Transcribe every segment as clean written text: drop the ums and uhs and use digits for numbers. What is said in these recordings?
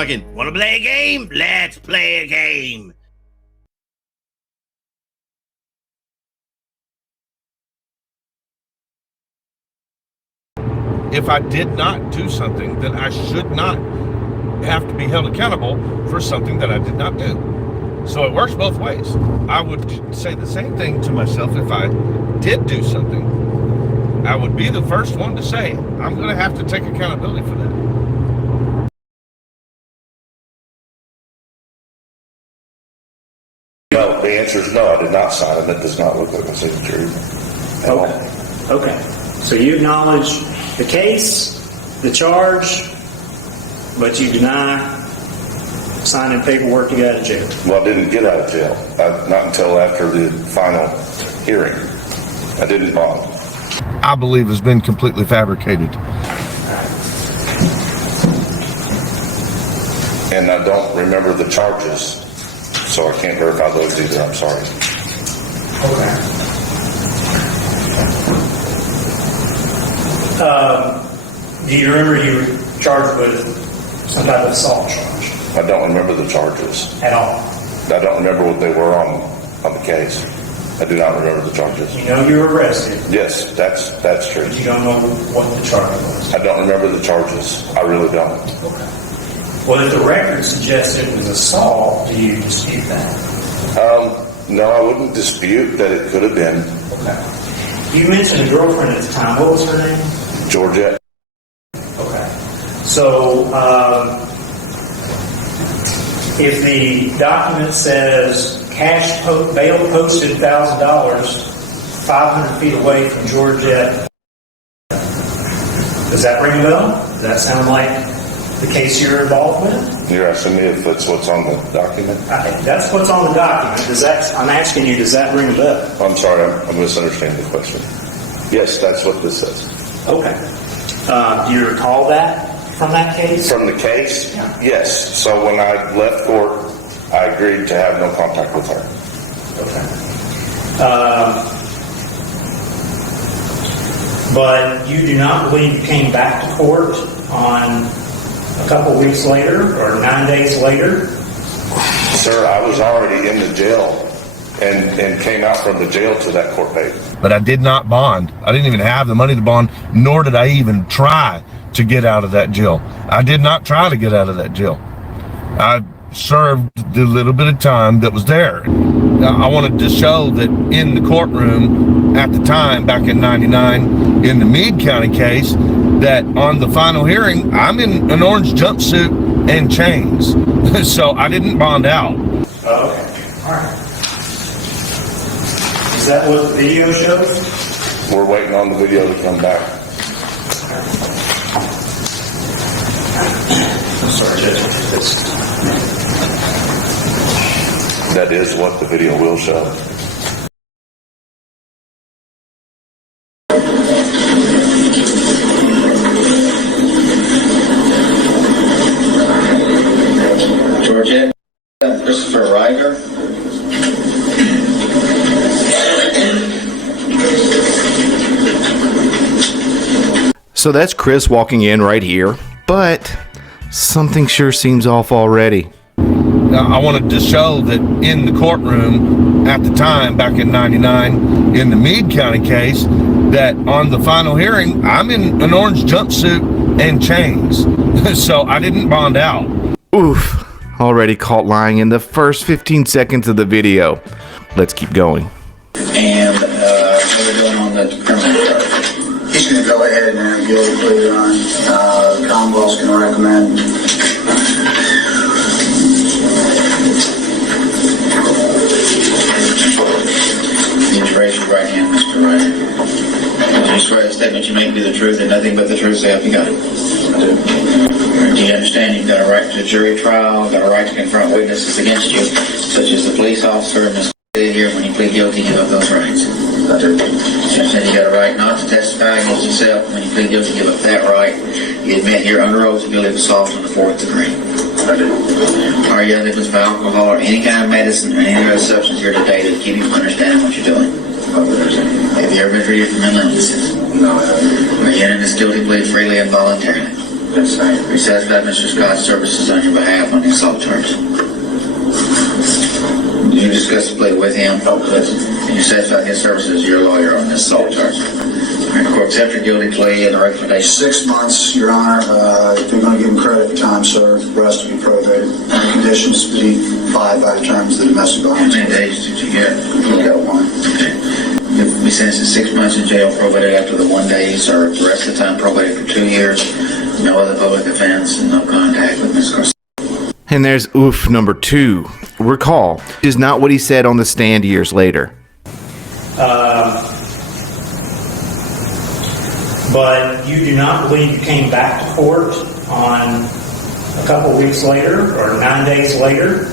fucking, wanna play a game? Let's play a game. If I did not do something, then I should not have to be held accountable for something that I did not do. So it works both ways. I would say the same thing to myself if I did do something. I would be the first one to say, I'm going to have to take accountability for that. No, the answer is no, I did not sign it. It does not look like a signature at all. Okay. So you acknowledge the case, the charge, but you deny signing paperwork to get out of jail. Well, I didn't get out of jail. Not until after the final hearing. I didn't bond. I believe has been completely fabricated. And I don't remember the charges, so I can't verify those either. I'm sorry. Okay. Do you remember you were charged with some type of assault charge? I don't remember the charges. At all? I don't remember what they were on the case. I do not remember the charges. You know you were arrested? Yes, that's true. But you don't know what the charge was? I don't remember the charges. I really don't. Okay. Well, if the record suggests it was assault, do you dispute that? No, I wouldn't dispute that it could have been. Okay. You mentioned a girlfriend at the time. What was her name? Georgette. Okay. So, if the document says cash bail posted $1,000 500 feet away from Georgette, does that ring a bell? Does that sound like the case you're involved with? You're asking me if that's what's on the document? That's what's on the document. I'm asking you, does that ring a bell? I'm sorry, I'm misunderstanding the question. Yes, that's what this says. Okay. Do you recall that from that case? From the case? Yeah. Yes. So when I left court, I agreed to have no contact with her. Okay. But you do not believe you came back to court on a couple weeks later or 9 days later? Sir, I was already in the jail and came out from the jail to that court date. But I did not bond. I didn't even have the money to bond, nor did I even try to get out of that jail. I did not try to get out of that jail. I served the little bit of time that was there. I wanted to show that in the courtroom at the time, back in '99, in the Meade County case, that on the final hearing, I'm in an orange jumpsuit and chains. So I didn't bond out. Oh, okay. All right. Is that what the video shows? We're waiting on the video to come back. I'm sorry, Judge. That is what the video will show. Georgette, Christopher Ryder. So that's Chris walking in right here, but something sure seems off already. I wanted to show that in the courtroom at the time, back in '99, in the Meade County case, that on the final hearing, I'm in an orange jumpsuit and chains. So I didn't bond out. Oof, already caught lying in the first 15 seconds of the video. Let's keep going. And what are we doing on the criminal charge? He's going to go ahead and give a plea on. Commonwealth's going to recommend. You need to raise your right hand, Mr. Ryder. Do you swear the statement you make be the truth and nothing but the truth, so help you God? I do. Do you understand you've got a right to a jury trial, got a right to confront witnesses against you, such as the police officer and the here when you plead guilty, give up those rights? I do. You understand you got a right not to testify against yourself when you plead guilty, give up that right. You admit you're under oath to guilty of assault on the 4th degree. I do. Are you under the influence of alcohol or any kind of medicine or any other substance here today to keep you from understanding what you're doing? Have you ever been treated for mental illnesses? No, I haven't. Are you entering this guilty plea freely and voluntarily? That's right. Are you satisfied Mr. Scott's services on your behalf on the assault charge? Did you discuss the plea with him? Oh, yes. And you satisfied his services as your lawyer on this assault charge? All right, court, accept your guilty plea and the recommendation. 6 months, Your Honor. If you're going to give him credit for time served, the rest will be probated. And conditions to be abide by the terms of the domestic violence. How many days did you get? We got 1. Okay. You'll be sentenced to 6 months in jail, probated after the 1 day you served. The rest of the time probated for 2 years. No other public offense and no contact with Ms. Garcia. And there's oof number 2. Recall, is not what he said on the stand years later. But you do not believe you came back to court on a couple weeks later or 9 days later?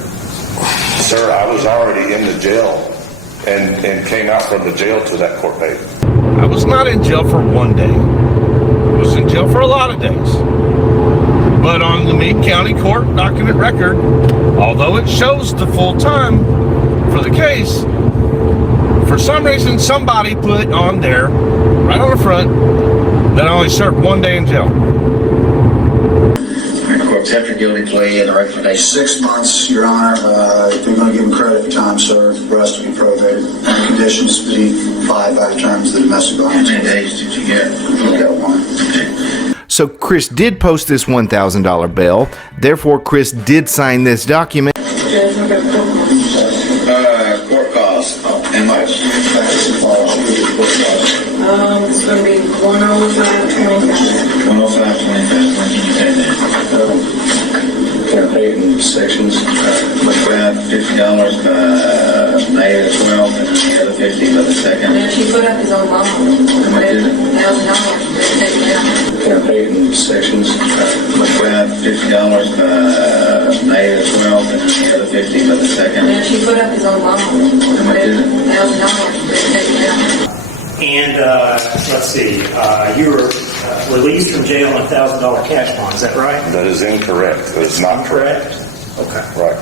Sir, I was already in the jail and came out from the jail to that court date. I was not in jail for 1 day. I was in jail for a lot of days. But on the Meade County Court document record, although it shows the full time for the case, for some reason somebody put on there, right on the front, that I only served 1 day in jail. Court, accept your guilty plea and the recommendation. 6 months, Your Honor. If you're going to give him credit for time served, the rest will be probated. And conditions to be abide by the terms of the domestic How violence. many days did you get? We got 1. Okay. So Chris did post this $1,000 bail. Therefore, Chris did sign this document. Court costs. How much? It's going to be $105.25. 105.25. When can you pay that? Can I pay it in sections? $50 by May the 12th and then the other 50 by the 2nd. And she put up his own bond. How much is it? $1,000. Can I pay it in sections? $50 by May the 12th and then the other 50 by the 2nd. And she put up his own bond. How much is it? $1,000. And let's see, you were released from jail on a $1,000 cash bond. Is that right? That is incorrect. That is not correct. Okay. Right.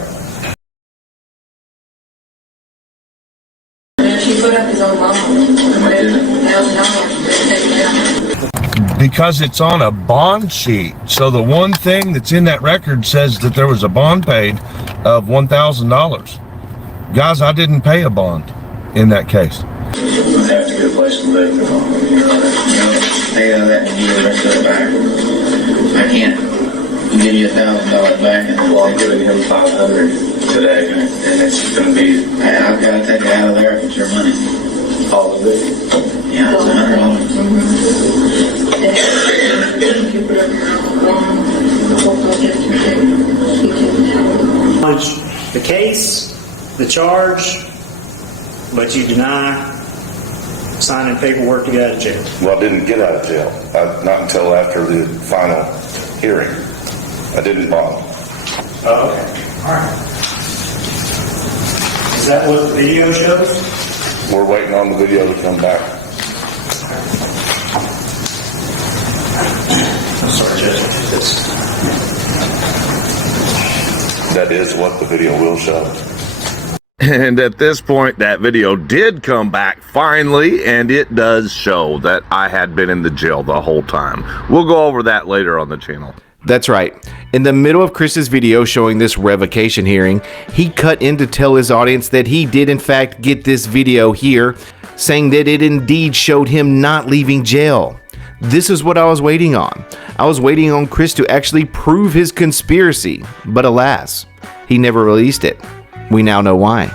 And she put up his own bond. $1,000. Because it's on a bond sheet. So the one thing that's in that record says that there was a bond paid of $1,000. Guys, I didn't pay a bond in that case. I have to get a place to live. Pay out of that and you the rest of it back. I can't give you $1,000 back. And Well, I'm giving him $500 today, and it's going to be I've got to take it out of there if it's your money. all of it. Yeah, it's Acknowledge the case, the charge, but you deny signing paperwork to get out of jail. Well, I didn't get out of jail. Not until after the final hearing. I didn't bond. Oh, okay. All right. Is that what the video shows? We're waiting on the video to come back. I'm sorry, Judge. That is what the video will show. And at this point, that video did come back finally, and it does show that I had been in the jail the whole time. We'll go over that later on the channel. That's right. In the middle of Chris's video showing this revocation hearing, he cut in to tell his audience that he did in fact get this video here, saying that it indeed showed him not leaving jail. This is what I was waiting on. I was waiting on Chris to actually prove his conspiracy, but alas, he never released it. We now know why.